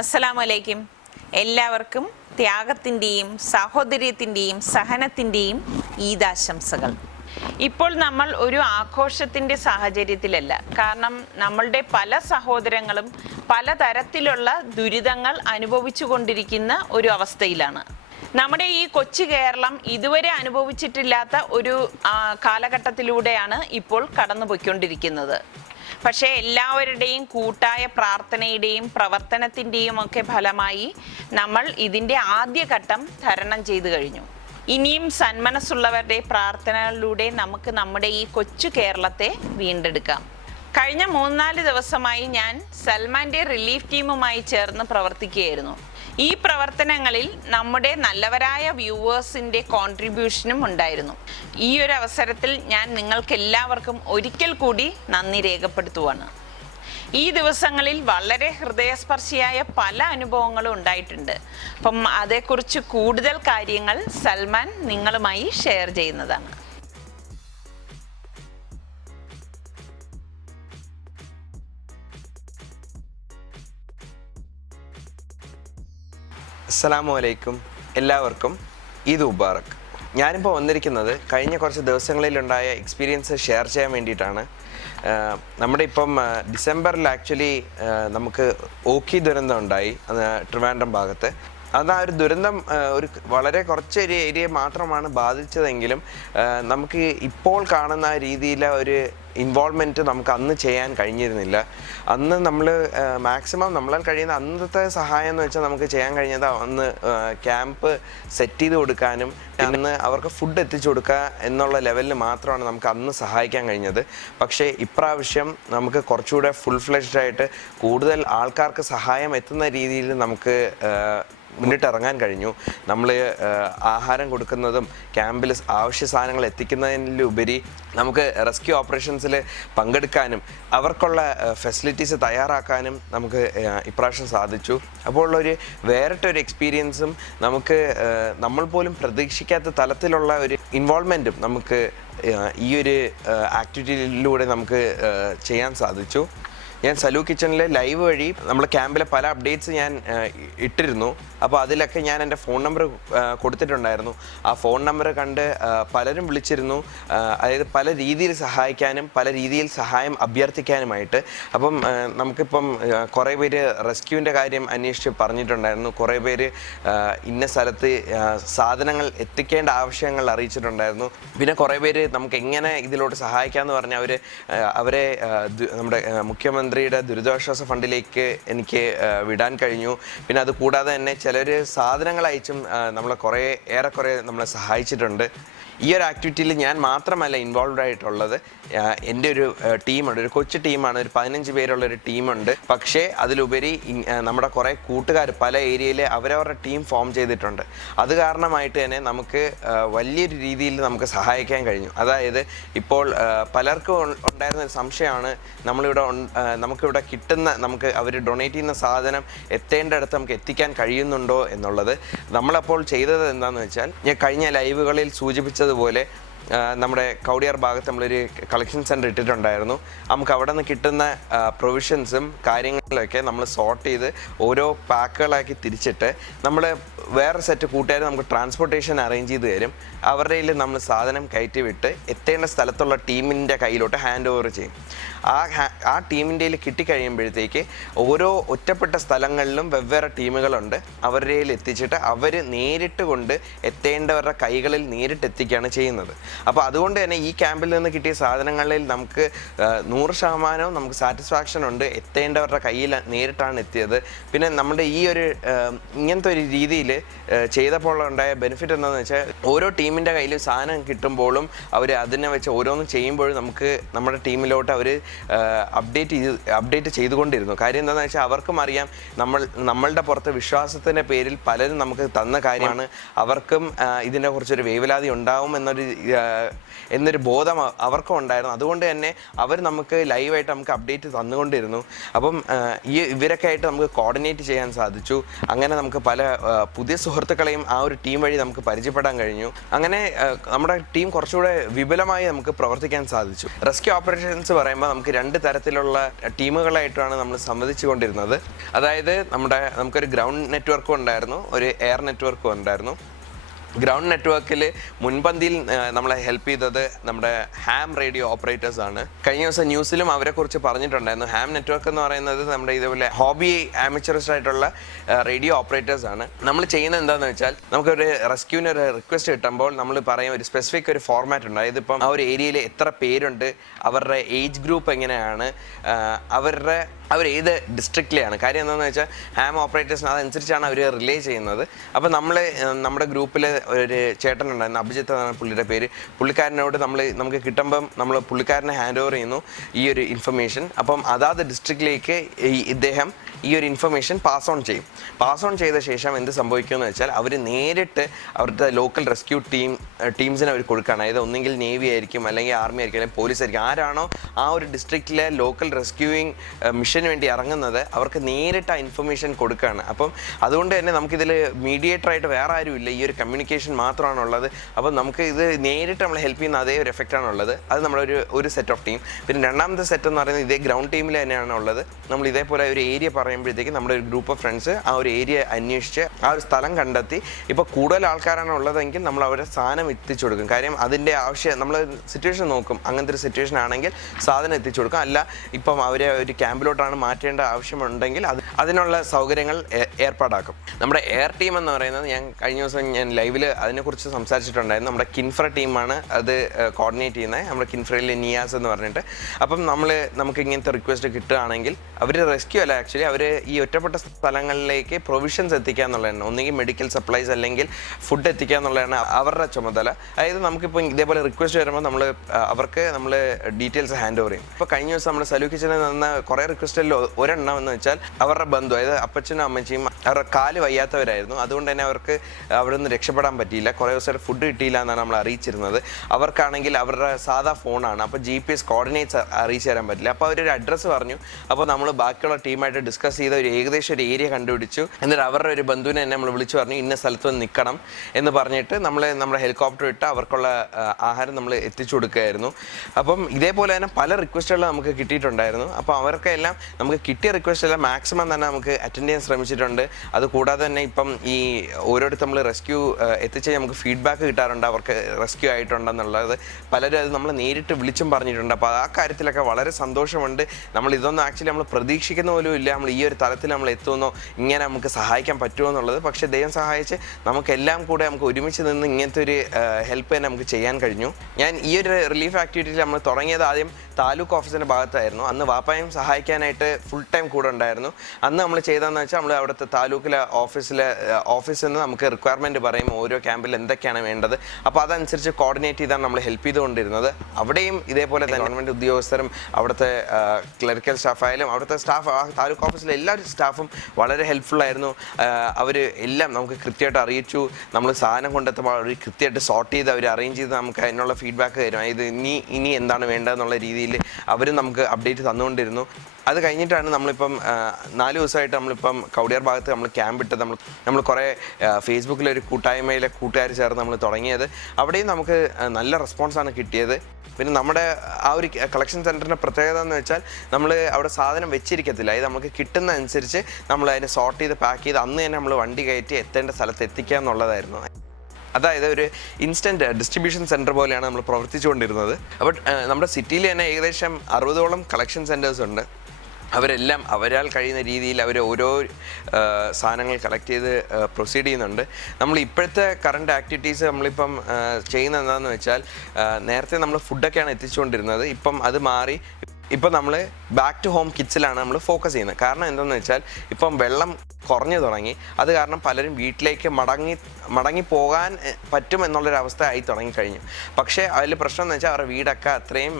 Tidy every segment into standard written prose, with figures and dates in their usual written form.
അസ്സലാമലൈക്കും. എല്ലാവർക്കും ത്യാഗത്തിൻ്റെയും സാഹോദര്യത്തിൻ്റെയും സഹനത്തിൻ്റെയും ഈദാശംസകൾ. ഇപ്പോൾ നമ്മൾ ഒരു ആഘോഷത്തിൻ്റെ സാഹചര്യത്തിലല്ല. കാരണം നമ്മളുടെ പല സഹോദരങ്ങളും പലതരത്തിലുള്ള ദുരിതങ്ങൾ അനുഭവിച്ചു കൊണ്ടിരിക്കുന്ന ഒരു അവസ്ഥയിലാണ്. നമ്മുടെ ഈ കൊച്ചു കേരളം ഇതുവരെ അനുഭവിച്ചിട്ടില്ലാത്ത ഒരു കാലഘട്ടത്തിലൂടെയാണ് ഇപ്പോൾ കടന്നുപോയിക്കൊണ്ടിരിക്കുന്നത്. പക്ഷേ എല്ലാവരുടെയും കൂട്ടായ പ്രാർത്ഥനയുടെയും പ്രവർത്തനത്തിൻ്റെയും ഒക്കെ ഫലമായി നമ്മൾ ഇതിൻ്റെ ആദ്യഘട്ടം തരണം ചെയ്തു കഴിഞ്ഞു. ഇനിയും സന്മനസ്സുള്ളവരുടെ പ്രാർത്ഥനകളിലൂടെ നമുക്ക് നമ്മുടെ ഈ കൊച്ചു കേരളത്തെ വീണ്ടെടുക്കാം. കഴിഞ്ഞ 3-4 ദിവസമായി ഞാൻ സൽമാൻ്റെ റിലീഫ് ടീമുമായി ചേർന്ന് പ്രവർത്തിക്കുകയായിരുന്നു. ഈ പ്രവർത്തനങ്ങളിൽ നമ്മുടെ നല്ലവരായ വ്യൂവേഴ്സിൻ്റെ കോൺട്രിബ്യൂഷനും ഉണ്ടായിരുന്നു. ഈ ഒരു അവസരത്തിൽ ഞാൻ നിങ്ങൾക്കെല്ലാവർക്കും ഒരിക്കൽ കൂടി നന്ദി രേഖപ്പെടുത്തുവാണ്. ഈ ദിവസങ്ങളിൽ വളരെ ഹൃദയസ്പർശിയായ പല അനുഭവങ്ങളും ഉണ്ടായിട്ടുണ്ട്. അപ്പം അതേക്കുറിച്ച് കൂടുതൽ കാര്യങ്ങൾ സൽമാൻ നിങ്ങളുമായി ഷെയർ ചെയ്യുന്നതാണ്. അസ്സലാമു അലൈക്കും. എല്ലാവർക്കും ഈദ് മുബാറക്. ഞാനിപ്പോൾ വന്നിരിക്കുന്നത് കഴിഞ്ഞ കുറച്ച് ദിവസങ്ങളിലുണ്ടായ എക്സ്പീരിയൻസ് ഷെയർ ചെയ്യാൻ വേണ്ടിയിട്ടാണ്. നമ്മുടെ ഇപ്പം ഡിസംബറിൽ ആക്ച്വലി നമുക്ക് ഓഖി ദുരന്തം ഉണ്ടായി ട്രിവാൻഡ്രം ഭാഗത്ത്. അത് ആ ഒരു ദുരന്തം ഒരു വളരെ കുറച്ചൊരു ഏരിയ മാത്രമാണ് ബാധിച്ചതെങ്കിലും നമുക്ക് ഇപ്പോൾ കാണുന്ന രീതിയിലെ ഒരു ഇൻവോൾവ്മെൻറ്റ് നമുക്ക് അന്ന് ചെയ്യാൻ കഴിഞ്ഞിരുന്നില്ല. അന്ന് നമ്മൾ മാക്സിമം നമ്മളാൽ കഴിയുന്ന അന്നത്തെ സഹായം എന്ന് വെച്ചാൽ നമുക്ക് ചെയ്യാൻ കഴിഞ്ഞത് അന്ന് ക്യാമ്പ് സെറ്റ് ചെയ്ത് കൊടുക്കാനും അന്ന് അവർക്ക് ഫുഡ് എത്തിച്ചു കൊടുക്കുക എന്നുള്ള ലെവലിൽ മാത്രമാണ് നമുക്ക് അന്ന് സഹായിക്കാൻ കഴിഞ്ഞത്. പക്ഷേ ഇപ്രാവശ്യം നമുക്ക് കുറച്ചുകൂടെ ഫുൾ ഫ്ലെഷ്ഡ് ആയിട്ട് കൂടുതൽ ആൾക്കാർക്ക് സഹായം എത്തുന്ന രീതിയിൽ നമുക്ക് മുന്നിട്ടിറങ്ങാൻ കഴിഞ്ഞു. നമ്മൾ ആഹാരം കൊടുക്കുന്നതും ക്യാമ്പിൽ ആവശ്യ സാധനങ്ങൾ എത്തിക്കുന്നതിലുപരി നമുക്ക് റെസ്ക്യൂ ഓപ്പറേഷൻസിൽ പങ്കെടുക്കാനും അവർക്കുള്ള ഫെസിലിറ്റീസ് തയ്യാറാക്കാനും നമുക്ക് ഇപ്രാവശ്യം സാധിച്ചു. അപ്പോൾ ഉള്ളൊരു വേറിട്ടൊരു എക്സ്പീരിയൻസും നമുക്ക് നമ്മൾ പോലും പ്രതീക്ഷിക്കാത്ത തലത്തിലുള്ള ഒരു ഇൻവോൾവ്മെൻറ്റും നമുക്ക് ഈ ഒരു ആക്ടിവിറ്റിയിലൂടെ നമുക്ക് ചെയ്യാൻ സാധിച്ചു. ഞാൻ സലു കിച്ചണിലെ ലൈവ് വഴി നമ്മുടെ ക്യാമ്പിലെ പല അപ്ഡേറ്റ്സ് ഞാൻ ഇട്ടിരുന്നു. അപ്പോൾ അതിലൊക്കെ ഞാൻ എൻ്റെ ഫോൺ നമ്പർ കൊടുത്തിട്ടുണ്ടായിരുന്നു. ആ ഫോൺ നമ്പർ കണ്ട് പലരും വിളിച്ചിരുന്നു, അതായത് പല രീതിയിൽ സഹായിക്കാനും പല രീതിയിൽ സഹായം അഭ്യർത്ഥിക്കാനുമായിട്ട്. അപ്പം നമുക്കിപ്പം കുറേ പേര് റെസ്ക്യൂവിൻ്റെ കാര്യം അന്വേഷിച്ച് പറഞ്ഞിട്ടുണ്ടായിരുന്നു. കുറേ പേര് ഇന്ന സ്ഥലത്ത് സാധനങ്ങൾ എത്തിക്കേണ്ട ആവശ്യങ്ങൾ അറിയിച്ചിട്ടുണ്ടായിരുന്നു. പിന്നെ കുറേ പേര് നമുക്ക് എങ്ങനെ ഇതിലോട്ട് സഹായിക്കാമെന്ന് പറഞ്ഞാൽ അവരെ നമ്മുടെ മുഖ്യമന്ത്രിയുടെ ദുരിതാശ്വാസ ഫണ്ടിലേക്ക് എനിക്ക് വിടാൻ കഴിഞ്ഞു. പിന്നെ അത് കൂടാതെ തന്നെ ചിലർ സാധനങ്ങൾ അയച്ചും നമ്മളെ ഏറെക്കുറെ നമ്മളെ സഹായിച്ചിട്ടുണ്ട്. ഈ ഒരു ആക്ടിവിറ്റിയിൽ ഞാൻ മാത്രമല്ല ഇൻവോൾവ് ആയിട്ടുള്ളത്. എൻ്റെ ഒരു ടീമുണ്ട്, ഒരു കൊച്ചു ടീമാണ്, ഒരു 15 പേരുള്ളൊരു ടീമുണ്ട്. പക്ഷേ അതിലുപരി നമ്മുടെ കുറേ കൂട്ടുകാർ പല ഏരിയയിൽ അവരവരുടെ ടീം ഫോം ചെയ്തിട്ടുണ്ട്. അത് കാരണമായിട്ട് തന്നെ നമുക്ക് വലിയൊരു രീതിയിൽ നമുക്ക് സഹായിക്കാൻ കഴിഞ്ഞു. അതായത് ഇപ്പോൾ പലർക്കും ഉണ്ടായിരുന്നൊരു സംശയമാണ്, നമുക്കിവിടെ നമുക്ക് അവർ ഡൊണേറ്റ് ചെയ്യുന്ന സാധനം എത്തേണ്ടടുത്ത് നമുക്ക് എത്തിക്കാൻ കഴിയുന്നുണ്ടോ എന്നുള്ളത്. നമ്മളപ്പോൾ ചെയ്തത് എന്താണെന്ന് വെച്ചാൽ, ഞാൻ കഴിഞ്ഞ ലൈവുകളിൽ സൂചിപ്പിച്ചതുപോലെ നമ്മുടെ കൗടിയാർ ഭാഗത്ത് നമ്മളൊരു കളക്ഷൻ സെൻറ്റർ ഇട്ടിട്ടുണ്ടായിരുന്നു. നമുക്ക് അവിടെ നിന്ന് കിട്ടുന്ന പ്രൊവിഷൻസും കാര്യങ്ങളൊക്കെ നമ്മൾ സോർട്ട് ചെയ്ത് ഓരോ പാക്കുകളാക്കി തിരിച്ചിട്ട് നമ്മൾ വേറെ സെറ്റ് കൂട്ടുകാർ നമുക്ക് ട്രാൻസ്പോർട്ടേഷൻ അറേഞ്ച് ചെയ്ത് തരും. അവരുടെ കയ്യിൽ നമ്മൾ സാധനം കയറ്റി വിട്ട് എത്തേണ്ട സ്ഥലത്തുള്ള ടീമിൻ്റെ കയ്യിലോട്ട് ഹാൻഡ് ഓവർ ചെയ്യും. ആ ടീമിൻ്റെ കയ്യിൽ കിട്ടിക്കഴിയുമ്പോഴത്തേക്ക് ഓരോ ഒറ്റപ്പെട്ട സ്ഥലങ്ങളിലും വെവ്വേറെ ടീമുകളുണ്ട്. അവരുടെ കയ്യിൽ എത്തിച്ചിട്ട് അവർ നേരിട്ട് കൊണ്ട് എത്തേണ്ടവരുടെ കൈകളിൽ നേരിട്ട് എത്തിക്കുകയാണ് ചെയ്യുന്നത്. അപ്പോൾ അതുകൊണ്ട് തന്നെ ഈ ക്യാമ്പിൽ നിന്ന് കിട്ടിയ സാധനങ്ങളിൽ നമുക്ക് 100% നമുക്ക് സാറ്റിസ്ഫാക്ഷൻ ഉണ്ട്. എത്തേണ്ടവരുടെ കയ്യിൽ നേരിട്ടാണ് എത്തിയത്. പിന്നെ നമ്മുടെ ഈ ഒരു ഇങ്ങനത്തെ ഒരു രീതിയിൽ ചെയ്തപ്പോൾ ഉണ്ടായ ബെനിഫിറ്റ് എന്താണെന്ന് വെച്ചാൽ, ഓരോ ടീമിൻ്റെ കയ്യിൽ സാധനം കിട്ടുമ്പോഴും അവർ അതിനെ വെച്ച് ഓരോന്നും ചെയ്യുമ്പോഴും നമുക്ക് നമ്മുടെ ടീമിലോട്ട് അവർ അപ്ഡേറ്റ് ചെയ്തുകൊണ്ടിരുന്നു. കാര്യം എന്താണെന്ന് വെച്ചാൽ, അവർക്കും അറിയാം നമ്മളുടെ പുറത്ത് വിശ്വാസത്തിൻ്റെ പേരിൽ പലരും നമുക്ക് തന്ന കാര്യമാണ്. അവർക്കും ഇതിനെക്കുറിച്ചൊരു വേവലാതി ഉണ്ടാവും എന്നൊരു എന്നൊരു ബോധം അവർക്കും ഉണ്ടായിരുന്നു. അതുകൊണ്ട് തന്നെ അവർ നമുക്ക് ലൈവായിട്ട് നമുക്ക് അപ്ഡേറ്റ് തന്നുകൊണ്ടിരുന്നു. അപ്പം ഇവരൊക്കെ ആയിട്ട് നമുക്ക് കോർഡിനേറ്റ് ചെയ്യാൻ സാധിച്ചു. അങ്ങനെ നമുക്ക് പല പുതിയ സുഹൃത്തുക്കളെയും ആ ഒരു ടീം വഴി നമുക്ക് പരിചയപ്പെടാൻ കഴിഞ്ഞു. അങ്ങനെ നമ്മുടെ ടീം കുറച്ചുകൂടെ വിപുലമായി നമുക്ക് പ്രവർത്തിക്കാൻ സാധിച്ചു. റെസ്ക്യൂ ഓപ്പറേഷൻസ് പറയുമ്പോൾ നമുക്ക് 2 തരത്തിലുള്ള ടീമുകളായിട്ടാണ് നമ്മൾ സംവദിച്ചു കൊണ്ടിരുന്നത്. അതായത് നമുക്കൊരു ഗ്രൗണ്ട് നെറ്റ്വർക്കും ഉണ്ടായിരുന്നു, ഒരു എയർ നെറ്റ്വർക്കും ഉണ്ടായിരുന്നു. ഗ്രൗണ്ട് നെറ്റ്വർക്കിൽ മുൻപന്തിയിൽ നമ്മളെ ഹെൽപ്പ് ചെയ്തത് നമ്മുടെ ഹാം റേഡിയോ ഓപ്പറേറ്റേഴ്സ് ആണ്. കഴിഞ്ഞ ദിവസം ന്യൂസിലും അവരെക്കുറിച്ച് പറഞ്ഞിട്ടുണ്ടായിരുന്നു. ഹാം നെറ്റ്വർക്ക് എന്ന് പറയുന്നത് നമ്മുടെ ഇതേപോലെ ഹോബി ആമച്ചറിസ്റ്റ് ആയിട്ടുള്ള റേഡിയോ ഓപ്പറേറ്റേഴ്സ് ആണ്. നമ്മൾ ചെയ്യുന്നത് എന്താണെന്ന് വെച്ചാൽ, നമുക്കൊരു റെസ്ക്യൂവിന് ഒരു റിക്വസ്റ്റ് കിട്ടുമ്പോൾ നമ്മൾ പറയും ഒരു സ്പെസിഫിക് ഒരു ഫോർമാറ്റ് ഉണ്ട്. അതായത് ഇപ്പം ആ ഒരു ഏരിയയിൽ എത്ര പേരുണ്ട്, അവരുടെ ഏജ് ഗ്രൂപ്പ് എങ്ങനെയാണ്, അവർ ഏത് ഡിസ്ട്രിക്റ്റിലെയാണ്. കാര്യം എന്താണെന്ന് വെച്ചാൽ ഹാം ഓപ്പറേറ്റേഴ്സിന് അതനുസരിച്ചാണ് അവർ റിലേ ചെയ്യുന്നത്. അപ്പോൾ നമ്മുടെ ഗ്രൂപ്പിൽ ഒരു ചേട്ടനുണ്ടായിരുന്നു, അഭിജിത്ത് എന്നാണ് പുള്ളിയുടെ പേര്. പുള്ളിക്കാരനോട് നമുക്ക് കിട്ടുമ്പം നമ്മൾ പുള്ളിക്കാരനെ ഹാൻഡ് ഓവർ ചെയ്യുന്നു ഈ ഒരു ഇൻഫർമേഷൻ. അപ്പം അതാത് ഡിസ്ട്രിക്റ്റിലേക്ക് ഇദ്ദേഹം ഈ ഒരു ഇൻഫർമേഷൻ പാസ് ഓൺ ചെയ്യും. പാസ് ഓൺ ചെയ്ത ശേഷം എന്ത് സംഭവിക്കുമെന്ന് വെച്ചാൽ, അവർ നേരിട്ട് അവരുടെ ലോക്കൽ റെസ്ക്യൂ ടീംസിന് അവർ കൊടുക്കുകയാണ്. അതായത് ഒന്നെങ്കിൽ നേവി ആയിരിക്കും, അല്ലെങ്കിൽ ആർമി ആയിരിക്കും, അല്ലെങ്കിൽ പോലീസ് ആയിരിക്കും. ആരാണോ ആ ഒരു ഡിസ്ട്രിക്റ്റിലെ ലോക്കൽ റെസ്ക്യൂയിങ് മിഷന് വേണ്ടി ഇറങ്ങുന്നത് അവർക്ക് നേരിട്ട് ആ ഇൻഫർമേഷൻ കൊടുക്കുകയാണ്. അപ്പം അതുകൊണ്ട് തന്നെ നമുക്കിതിൽ മീഡിയേറ്ററായിട്ട് വേറെ ആരും ഇല്ല, ഈ ഒരു കമ്മ്യൂണിക്കേഷൻ മാത്രമാണുള്ളത്. അപ്പം നമുക്ക് ഇത് നേരിട്ട് നമ്മളെ ഹെൽപ്പ് ചെയ്യുന്ന അതേ ഒരു എഫക്റ്റാണുള്ളത്. അത് നമ്മുടെ ഒരു സെറ്റ് ഓഫ് ടീം. പിന്നെ രണ്ടാമത്തെ സെറ്റ് എന്ന് പറയുന്നത് ഇതേ ഗ്രൗണ്ട് ടീമിൽ തന്നെയാണ് ഉള്ളത്. നമ്മൾ ഇതേപോലെ ഒരു ഏരിയ പറയുമ്പോഴത്തേക്ക് നമ്മുടെ ഒരു ഗ്രൂപ്പ് ഓഫ് ഫ്രണ്ട്സ് ആ ഒരു ഏരിയ അന്വേഷിച്ച് ആ ഒരു സ്ഥലം കണ്ടെത്തി, ഇപ്പോൾ കൂടുതൽ ആൾക്കാരാണ് ഉള്ളതെങ്കിൽ നമ്മൾ അവരെ സാധനം എത്തിച്ചു കൊടുക്കും. കാര്യം അതിൻ്റെ ആവശ്യം നമ്മൾ സിറ്റുവേഷൻ നോക്കും. അങ്ങനത്തെ ഒരു സിറ്റുവേഷൻ ആണെങ്കിൽ സാധനം എത്തിച്ചു കൊടുക്കും. അല്ല ഇപ്പം അവരെ ഒരു ക്യാമ്പിലോട്ടാണ് മാറ്റേണ്ട ആവശ്യമുണ്ടെങ്കിൽ അതിനുള്ള സൗകര്യങ്ങൾ ഏർപ്പാടാക്കും. നമ്മുടെ എയർ ടീം എന്ന് പറയുന്നത് കഴിഞ്ഞ ദിവസം ഞാൻ ലൈവിൽ അതിനെക്കുറിച്ച് സംസാരിച്ചിട്ടുണ്ടായിരുന്നു. നമ്മുടെ കിൻഫ്ര ടീമാണ് അത് കോർഡിനേറ്റ് ചെയ്യുന്നത്. നമ്മുടെ കിൻഫ്രയിലെ നിയാസ് എന്ന് പറഞ്ഞിട്ട്. അപ്പം നമുക്ക് ഇങ്ങനത്തെ റിക്വസ്റ്റ് കിട്ടുകയാണെങ്കിൽ അവർ റെസ്ക്യൂ അല്ല, ആക്ച്വലി അവർ ഈ ഒറ്റപ്പെട്ട സ്ഥലങ്ങളിലേക്ക് പ്രൊവിഷൻസ് എത്തിക്കുക എന്നുള്ളതാണ്. ഒന്നുകിൽ മെഡിക്കൽ സപ്ലൈസ് അല്ലെങ്കിൽ ഫുഡ് എത്തിക്കുക എന്നുള്ളതാണ് അവരുടെ ചുമതല. അതായത് നമുക്കിപ്പോൾ ഇതേപോലെ റിക്വസ്റ്റ് വരുമ്പോൾ നമ്മൾ ഡീറ്റെയിൽസ് ഹാൻഡ് ഓവർ ചെയ്യും. ഇപ്പോൾ കഴിഞ്ഞ ദിവസം നമ്മുടെ സലു കിച്ചണിൽ നിന്ന് കുറേ റിക്വസ്റ്റിൽ ഒരെണ്ണം എന്ന് വെച്ചാൽ അവരുടെ ബന്ധു, അതായത് അപ്പച്ചനും അമ്മച്ചിയും അവരുടെ കാല് വയ്യാത്തവരായിരുന്നു. അതുകൊണ്ട് തന്നെ അവർക്ക് അവിടെ നിന്ന് രക്ഷപ്പെടാൻ പറ്റിയില്ല. കുറേ ദിവസം ഫുഡ് കിട്ടിയില്ല എന്നാണ് നമ്മൾ അറിയിച്ചിരുന്നത്. അവർക്കാണെങ്കിൽ അവരുടെ സാധാ ഫോണാണ്, അപ്പോൾ GPS കോർഡിനേറ്റ്സ് അറിയിച്ചു തരാൻ പറ്റില്ല. അപ്പോൾ അവരൊരു അഡ്രസ്സ് പറഞ്ഞു. അപ്പോൾ നമ്മൾ ബാക്കിയുള്ള ടീമായിട്ട് ഡിസ്കസ് ചെയ്ത ഏകദേശം ഒരു ഏരിയ കണ്ടുപിടിച്ചു. എന്നിട്ട് അവരുടെ ഒരു ബന്ധുവിനെ തന്നെ നമ്മൾ വിളിച്ചു പറഞ്ഞു ഇന്ന സ്ഥലത്ത് വന്ന് നിൽക്കണം എന്ന് പറഞ്ഞിട്ട് നമ്മുടെ ഹെലികോപ്റ്റർ ഇട്ട് അവർക്കുള്ള ആഹാരം നമ്മൾ എത്തിച്ചു കൊടുക്കുകയായിരുന്നു. അപ്പം ഇതേപോലെ തന്നെ പല റിക്വസ്റ്റുകൾ നമുക്ക് കിട്ടിയിട്ടുണ്ടായിരുന്നു. അപ്പോൾ അവർക്കെല്ലാം നമുക്ക് കിട്ടിയ റിക്വസ്റ്റ് എല്ലാം മാക്സിമം തന്നെ നമുക്ക് അറ്റൻഡ് ചെയ്യാൻ ശ്രമിച്ചിട്ടുണ്ട്. അതുകൂടാതെ തന്നെ ഇപ്പം ഈ ഓരോരുത്തർ നമ്മൾ റെസ്ക്യൂ എത്തിച്ച് നമുക്ക് ഫീഡ്ബാക്ക് കിട്ടാറുണ്ട്, അവർക്ക് റെസ്ക്യൂ ആയിട്ടുണ്ടെന്നുള്ളത്. പലരും അത് നമ്മൾ നേരിട്ട് വിളിച്ചും പറഞ്ഞിട്ടുണ്ട്. അപ്പോൾ ആ കാര്യത്തിലൊക്കെ വളരെ സന്തോഷമുണ്ട്. ഇതൊന്നും ആക്ച്വലി നമ്മൾ പ്രതീക്ഷിക്കുന്ന പോലും ഇല്ല, നമ്മൾ ഈ ഒരു തലത്തിൽ നമ്മൾ എത്തുമെന്നോ ഇങ്ങനെ നമുക്ക് സഹായിക്കാൻ പറ്റുമോ എന്നുള്ളത്. പക്ഷേ ദൈവം സഹായിച്ച് നമുക്കെല്ലാം കൂടെ നമുക്ക് ഒരുമിച്ച് നിന്ന് ഇങ്ങനത്തെ ഒരു ഹെൽപ്പ് തന്നെ നമുക്ക് ചെയ്യാൻ കഴിഞ്ഞു. ഞാൻ ഈ ഒരു റിലീഫ് ആക്ടിവിറ്റിയിൽ നമ്മൾ തുടങ്ങിയത് ആദ്യം താലൂക്ക് ഓഫീസിൻ്റെ ഭാഗത്തായിരുന്നു. അന്ന് വാപ്പായും സഹായിക്കാനായിട്ട് ഫുൾ ടൈം കൂടെ ഉണ്ടായിരുന്നു. അന്ന് നമ്മൾ ചെയ്തതെന്ന് വെച്ചാൽ നമ്മൾ അവിടുത്തെ താലൂക്കിലെ ഓഫീസിൽ നിന്ന് നമുക്ക് റിക്വയർമെൻറ്റ് പറയും ഓരോ ക്യാമ്പിൽ എന്തൊക്കെയാണ് വേണ്ടത്. അപ്പോൾ അതനുസരിച്ച് കോർഡിനേറ്റ് ചെയ്താണ് നമ്മൾ ഹെൽപ്പ് ചെയ്തുകൊണ്ടിരുന്നത്. അവിടെയും ഇതേപോലെ തന്നെ ഗവൺമെൻറ് ഉദ്യോഗസ്ഥരും അവിടുത്തെ ക്ലറിക്കൽ സ്റ്റാഫായാലും അവിടുത്തെ സ്റ്റാഫ് താലൂക്ക് ഓഫീസിലെ എല്ലാ സ്റ്റാഫും വളരെ ഹെൽപ്ഫുള്ളായിരുന്നു. അവർ എല്ലാം നമുക്ക് കൃത്യമായിട്ട് അറിയിച്ചു. നമ്മൾ സാധനം കൊണ്ടെത്തുമ്പോൾ അവർ കൃത്യമായിട്ട് സോർട്ട് ചെയ്ത് അവർ അറേഞ്ച് ചെയ്ത് നമുക്ക് അതിനുള്ള ഫീഡ്ബാക്ക് തരും. ഇത് ഇനി എന്താണ് വേണ്ടതെന്നുള്ള രീതിയിൽ അവരും നമുക്ക് അപ്ഡേറ്റ് തന്നുകൊണ്ടിരുന്നു. അത് കഴിഞ്ഞിട്ടാണ് നമ്മളിപ്പം 4 ദിവസമായിട്ട് നമ്മളിപ്പം കൗടിയാർ ഭാഗത്ത് നമ്മൾ ക്യാമ്പ് ഇട്ട് നമ്മൾ കുറേ ഫേസ്ബുക്കിലൊരു കൂട്ടായ്മയിലെ കൂട്ടുകാർ ചേർന്ന് നമ്മൾ തുടങ്ങിയത്. അവിടെയും നമുക്ക് നല്ല റെസ്പോൺസാണ് കിട്ടിയത്. പിന്നെ നമ്മുടെ ആ ഒരു കളക്ഷൻ സെൻറ്ററിൻ്റെ പ്രത്യേകത എന്ന് വെച്ചാൽ നമ്മൾ അവിടെ സാധനം വെച്ചിരിക്കത്തില്ല. അത് നമുക്ക് കിട്ടുന്ന അനുസരിച്ച് നമ്മൾ അതിനെ സോർട്ട് ചെയ്ത് പാക്ക് ചെയ്ത് അന്ന് തന്നെ നമ്മൾ വണ്ടി കയറ്റി എത്തേണ്ട സ്ഥലത്ത് എത്തിക്കുക എന്നുള്ളതായിരുന്നു. അതായത് ഒരു ഇൻസ്റ്റൻറ്റ് ഡിസ്ട്രിബ്യൂഷൻ സെൻറ്റർ പോലെയാണ് നമ്മൾ പ്രവർത്തിച്ചുകൊണ്ടിരുന്നത്. അപ്പോൾ നമ്മുടെ സിറ്റിയിൽ തന്നെ ഏകദേശം 60ഓളം കളക്ഷൻ സെൻറ്റേഴ്സ് ഉണ്ട്. അവരെല്ലാം അവരാൽ കഴിയുന്ന രീതിയിൽ അവർ ഓരോ സാധനങ്ങൾ കളക്ട് ചെയ്ത് പ്രൊസീഡ് ചെയ്യുന്നുണ്ട്. നമ്മൾ ഇപ്പോഴത്തെ കറണ്ട് ആക്ടിവിറ്റീസ് നമ്മളിപ്പം ചെയ്യുന്നത് എന്താണെന്ന് വെച്ചാൽ, നേരത്തെ നമ്മൾ ഫുഡൊക്കെയാണ് എത്തിച്ചുകൊണ്ടിരുന്നത്. ഇപ്പം അത് മാറി ഇപ്പം നമ്മൾ ബാക്ക് ടു ഹോം കിറ്റ്സിലാണ് നമ്മൾ ഫോക്കസ് ചെയ്യുന്നത്. കാരണം എന്താണെന്ന് വെച്ചാൽ ഇപ്പം വെള്ളം കുറഞ്ഞു തുടങ്ങി. അത് കാരണം പലരും വീട്ടിലേക്ക് മടങ്ങി പോകാൻ പറ്റും എന്നുള്ളൊരവസ്ഥ ആയി തുടങ്ങിക്കഴിഞ്ഞു. പക്ഷേ അതിൽ പ്രശ്നം എന്ന് വെച്ചാൽ അവരുടെ വീടൊക്കെ അത്രയും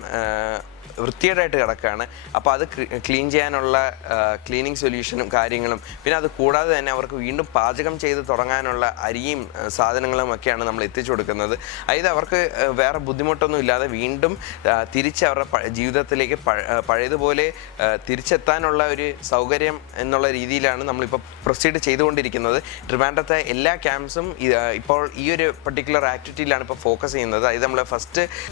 വൃത്തികേടായിട്ട് കിടക്കുകയാണ്. അപ്പോൾ അത് ക്ലീൻ ചെയ്യാനുള്ള ക്ലീനിങ് സൊല്യൂഷനും കാര്യങ്ങളും, പിന്നെ അത് കൂടാതെ തന്നെ അവർക്ക് വീണ്ടും പാചകം ചെയ്ത് തുടങ്ങാനുള്ള അരിയും സാധനങ്ങളും ഒക്കെയാണ് നമ്മൾ എത്തിച്ചു കൊടുക്കുന്നത്. അതായത് അവർക്ക് വേറെ ബുദ്ധിമുട്ടൊന്നും ഇല്ലാതെ വീണ്ടും തിരിച്ച് അവരുടെ ജീവിതത്തിലേക്ക് പഴയതുപോലെ തിരിച്ചെത്താനുള്ള ഒരു സൗകര്യം എന്നുള്ള രീതിയിലാണ് നമ്മളിപ്പോൾ പ്രൊസീഡ് ചെയ്തുകൊണ്ടിരിക്കുന്നത്. ട്രിവാൻഡ്രത്തെ എല്ലാ ക്യാമ്പ്സും ഇപ്പോൾ ഈ ഒരു പർട്ടിക്കുലർ ആക്ടിവിറ്റിയിലാണ് ഇപ്പോൾ ഫോക്കസ് ചെയ്യുന്നത്. അതായത് നമ്മൾ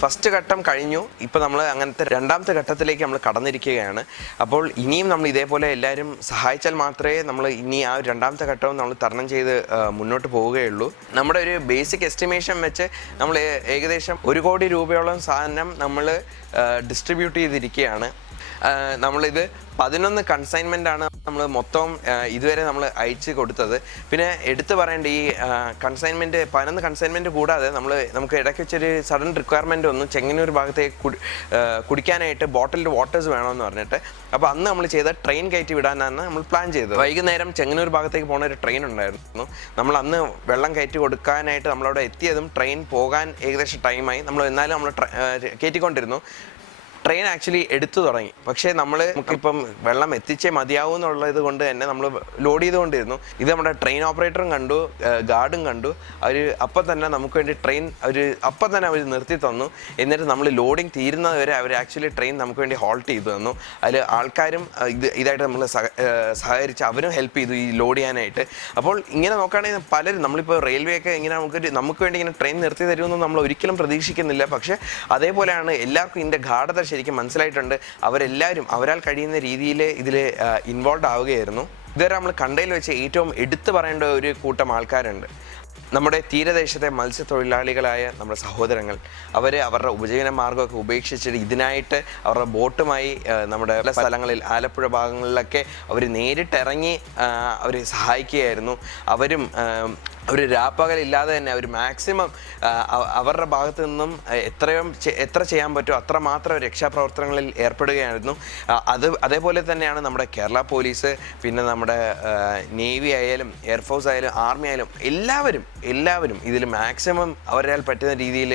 ഫസ്റ്റ് ഘട്ടം കഴിഞ്ഞു, ഇപ്പോൾ നമ്മൾ അങ്ങനത്തെ രണ്ടാമത്തെ ഘട്ടത്തിലേക്ക് നമ്മൾ കടന്നിരിക്കുകയാണ്. അപ്പോൾ ഇനിയും നമ്മൾ ഇതേപോലെ എല്ലാവരും സഹായിച്ചാൽ മാത്രമേ നമ്മൾ ഇനി ആ രണ്ടാമത്തെ ഘട്ടവും നമ്മൾ തരണം ചെയ്ത് മുന്നോട്ട് പോവുകയുള്ളൂ. നമ്മുടെ ഒരു ബേസിക് എസ്റ്റിമേഷൻ വെച്ച് നമ്മൾ ഏകദേശം 1 കോടി രൂപയോളം സാധനം നമ്മൾ ഡിസ്ട്രിബ്യൂട്ട് ചെയ്തിരിക്കുകയാണ്. നമ്മളിത് 11 കൺസൈൻമെൻ്റ് ആണ് നമ്മൾ മൊത്തം ഇതുവരെ നമ്മൾ അയച്ച് കൊടുത്തത്. പിന്നെ എടുത്തു പറയേണ്ട ഈ 11 കൺസൈൻമെൻറ്റ് കൂടാതെ നമുക്ക് ഇടയ്ക്ക് വെച്ചൊരു സഡൻ റിക്വയർമെൻറ്റ് വന്നു, ചെങ്ങന്നൂർ ഭാഗത്തേക്ക് കുടിക്കാനായിട്ട് ബോട്ടിൽഡ് വാട്ടേഴ്സ് വേണമെന്ന് പറഞ്ഞിട്ട്. അപ്പോൾ അന്ന് നമ്മൾ ചെയ്ത ട്രെയിൻ കയറ്റി വിടാനാണ് നമ്മൾ പ്ലാൻ ചെയ്തത്. വൈകുന്നേരം ചെങ്ങന്നൂർ ഭാഗത്തേക്ക് പോകുന്ന ഒരു ട്രെയിൻ ഉണ്ടായിരുന്നു. നമ്മൾ അന്ന് വെള്ളം കയറ്റി കൊടുക്കാനായിട്ട് നമ്മളവിടെ എത്തിയതും ട്രെയിൻ പോകാൻ ഏകദേശം ടൈമായി. എന്നാലും നമ്മൾ കയറ്റിക്കൊണ്ടിരുന്നു. ട്രെയിൻ ആക്ച്വലി എടുത്തു തുടങ്ങി. പക്ഷേ നമുക്കിപ്പം വെള്ളം എത്തിച്ചേ മതിയാവും എന്നുള്ളത് കൊണ്ട് തന്നെ നമ്മൾ ലോഡ് ചെയ്തുകൊണ്ടിരുന്നു. ഇത് നമ്മുടെ ട്രെയിൻ ഓപ്പറേറ്ററും കണ്ടു, ഗാർഡും കണ്ടു. അവർ അപ്പം തന്നെ നമുക്ക് വേണ്ടി ട്രെയിൻ അപ്പം തന്നെ അവർ നിർത്തി തന്നു. എന്നിട്ട് നമ്മൾ ലോഡിങ് തീരുന്നത് വരെ അവർ ആക്ച്വലി ട്രെയിൻ നമുക്ക് വേണ്ടി ഹോൾട്ട് ചെയ്തു തന്നു. അതിൽ ആൾക്കാരും ഇതായിട്ട് നമ്മൾ സഹകരിച്ച് അവരും ഹെൽപ്പ് ചെയ്തു ഈ ലോഡ് ചെയ്യാനായിട്ട്. അപ്പോൾ ഇങ്ങനെ നോക്കുകയാണെങ്കിൽ പലരും നമ്മളിപ്പോൾ റെയിൽവേ ഒക്കെ ഇങ്ങനെ നമുക്ക് വേണ്ടി ഇങ്ങനെ ട്രെയിൻ നിർത്തി തരുമെന്ന് നമ്മൾ ഒരിക്കലും പ്രതീക്ഷിക്കുന്നില്ല. പക്ഷേ അതേപോലെയാണ് എല്ലാവർക്കും ഇതിൻ്റെ ഗാഢത ശരിക്കും മനസ്സിലായിട്ടുണ്ട്. അവരെല്ലാവരും അവരാൽ കഴിയുന്ന രീതിയിൽ ഇതിൽ ഇൻവോൾവ് ആവുകയായിരുന്നു. ഇതുവരെ നമ്മൾ കണ്ടതിൽ വെച്ച് ഏറ്റവും എടുത്തു പറയേണ്ട ഒരു കൂട്ടം ആൾക്കാരുണ്ട്. നമ്മുടെ തീരദേശത്തെ മത്സ്യത്തൊഴിലാളികളായ നമ്മുടെ സഹോദരങ്ങൾ. അവരുടെ ഉപജീവന മാർഗ്ഗമൊക്കെ ഉപേക്ഷിച്ചിട്ട് ഇതിനായിട്ട് അവരുടെ ബോട്ടുമായി നമ്മുടെ പല സ്ഥലങ്ങളിൽ ആലപ്പുഴ ഭാഗങ്ങളിലൊക്കെ അവർ നേരിട്ടിറങ്ങി അവർ സഹായിക്കുകയായിരുന്നു. അവരും ഒരു രാപ്പകലില്ലാതെ തന്നെ അവർ മാക്സിമം അവരുടെ ഭാഗത്തു നിന്നും എത്ര ചെയ്യാൻ പറ്റുമോ അത്രമാത്രം രക്ഷാപ്രവർത്തനങ്ങളിൽ ഏർപ്പെടുകയായിരുന്നു. അതേപോലെ തന്നെയാണ് നമ്മുടെ കേരള പോലീസ്, പിന്നെ നമ്മുടെ നേവി ആയാലും എയർഫോഴ്സ് ആയാലും ആർമി ആയാലും എല്ലാവരും ഇതിൽ മാക്സിമം അവരാൽ പറ്റുന്ന രീതിയിൽ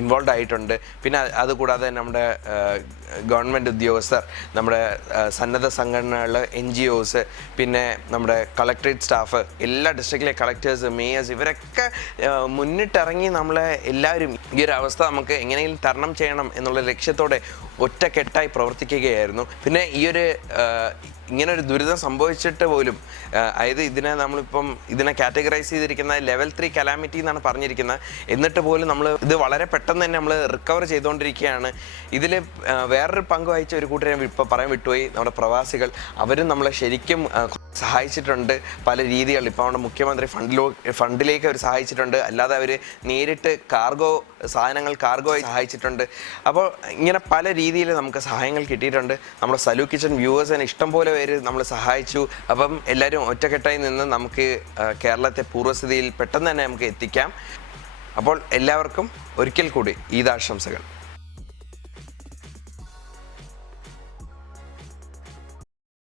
ഇൻവോൾവ് ആയിട്ടുണ്ട്. പിന്നെ അതുകൂടാതെ തന്നെ നമ്മുടെ ഗവൺമെൻറ് ഉദ്യോഗസ്ഥർ, നമ്മുടെ സന്നദ്ധ സംഘടനകൾ, NGOs, പിന്നെ നമ്മുടെ കളക്ട്രേറ്റ് സ്റ്റാഫ്, എല്ലാ ഡിസ്ട്രിക്റ്റിലെ കളക്ടേഴ്സ്, മേയേഴ്സ്, ഇവരൊക്കെ മുന്നിട്ടിറങ്ങി നമ്മളെ എല്ലാവരും ഈ ഒരു അവസ്ഥ നമുക്ക് എങ്ങനെയും തരണം ചെയ്യണം എന്നുള്ള ലക്ഷ്യത്തോടെ ഒറ്റക്കെട്ടായി പ്രവർത്തിക്കുകയായിരുന്നു. പിന്നെ ഇങ്ങനൊരു ദുരിതം സംഭവിച്ചിട്ട് പോലും, അതായത് ഇതിനെ കാറ്റഗറൈസ് ചെയ്തിരിക്കുന്ന ലെവൽ 3 കലാമിറ്റി എന്നാണ് പറഞ്ഞിരിക്കുന്നത്. എന്നിട്ട് പോലും ഇത് വളരെ പെട്ടെന്ന് തന്നെ നമ്മൾ റിക്കവർ ചെയ്തുകൊണ്ടിരിക്കുകയാണ്. ഇതിൽ വേറൊരു പങ്ക് വഹിച്ച ഒരു കൂട്ടരെ ഇപ്പോൾ പറയാൻ വിട്ടുപോയി, നമ്മുടെ പ്രവാസികൾ. അവരും നമ്മളെ ശരിക്കും സഹായിച്ചിട്ടുണ്ട് പല രീതികളിൽ. ഇപ്പോൾ നമ്മുടെ മുഖ്യമന്ത്രി ഫണ്ടിലേക്ക് അവർ സഹായിച്ചിട്ടുണ്ട്, അല്ലാതെ അവർ നേരിട്ട് സാധനങ്ങൾ കാർഗോയായി സഹായിച്ചിട്ടുണ്ട്. അപ്പോൾ ഇങ്ങനെ പല രീതിയിൽ നമുക്ക് സഹായങ്ങൾ കിട്ടിയിട്ടുണ്ട്. നമ്മുടെ സലു കിച്ചൺ വ്യൂവേഴ്സിനെ ഇഷ്ടംപോലെ പേര് നമ്മൾ സഹായിച്ചു. അപ്പം എല്ലാവരും ഒറ്റക്കെട്ടായി നിന്ന് നമുക്ക് കേരളത്തെ പൂർവ്വസ്ഥിതിയിൽ പെട്ടെന്ന് തന്നെ നമുക്ക് എത്തിക്കാം. അപ്പോൾ എല്ലാവർക്കും ഒരിക്കൽ കൂടി ഈദ് ആശംസകൾ.